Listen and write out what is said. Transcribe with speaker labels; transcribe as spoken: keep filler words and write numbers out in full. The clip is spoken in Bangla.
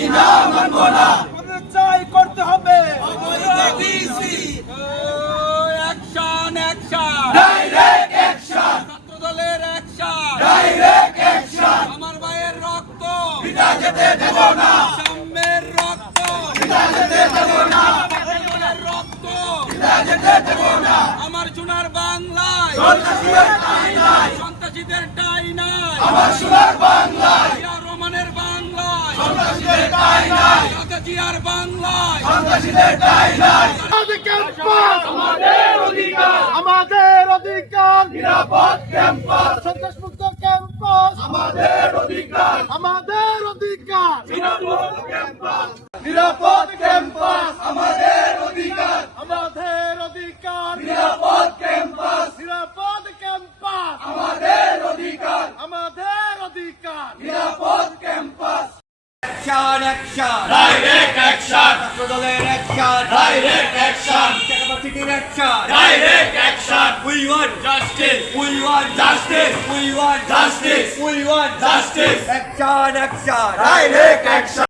Speaker 1: না মানবো না
Speaker 2: চাই করতে হবে
Speaker 1: অ্যাকশন অ্যাকশন
Speaker 2: ডাইরেক্ট অ্যাকশন
Speaker 1: ছাত্রদলের অ্যাকশন
Speaker 2: ডাইরেক্ট অ্যাকশন
Speaker 1: আমার ভাইয়ের রক্ত
Speaker 2: পিতা যেতে দেব না
Speaker 1: সাম্যের রক্ত
Speaker 2: পিতা যেতে দেব না
Speaker 1: ছাত্রদলের রক্ত
Speaker 2: পিতা যেতে দেব না
Speaker 1: আমার সোনার বাংলায়
Speaker 2: সন্ত্রাসীদের ঠাঁই নাই
Speaker 1: সন্ত্রাসীদের ঠাঁই নাই
Speaker 2: আমার সোনার বাংলায়
Speaker 1: জিয়া রহমানের বাংলায়
Speaker 2: সন্ত্রাসীদের ঠাঁই নাই
Speaker 1: খালেদা জিয়ার বাংলায়
Speaker 2: সন্ত্রাসীদের ঠাঁই নাই আমাদের অধিকার আমাদের অধিকার নিরাপদ ক্যাম্পাস সন্ত্রাসমুক্ত ক্যাম্পাস আমাদের অধিকার আমাদের অধিকার নিরাপদ ক্যাম্পাস নিরাপদ ক্যাম্পাস আমাদের অধিকার আমাদের অধিকার নিরাপদ ক্যাম্পাস নিরাপদ ক্যাম্পাস আমাদের অধিকার আমাদের অধিকার নিরাপদ campus
Speaker 1: action action
Speaker 2: direct action
Speaker 1: ছাত্রদলের অ্যাকশন
Speaker 2: ডাইরেক্ট অ্যাকশন
Speaker 1: ক্যাপাসিটির action
Speaker 2: direct action
Speaker 1: We want
Speaker 2: justice
Speaker 1: we want
Speaker 2: justice
Speaker 1: we want
Speaker 2: justice
Speaker 1: we want
Speaker 2: justice
Speaker 1: action action
Speaker 2: direct action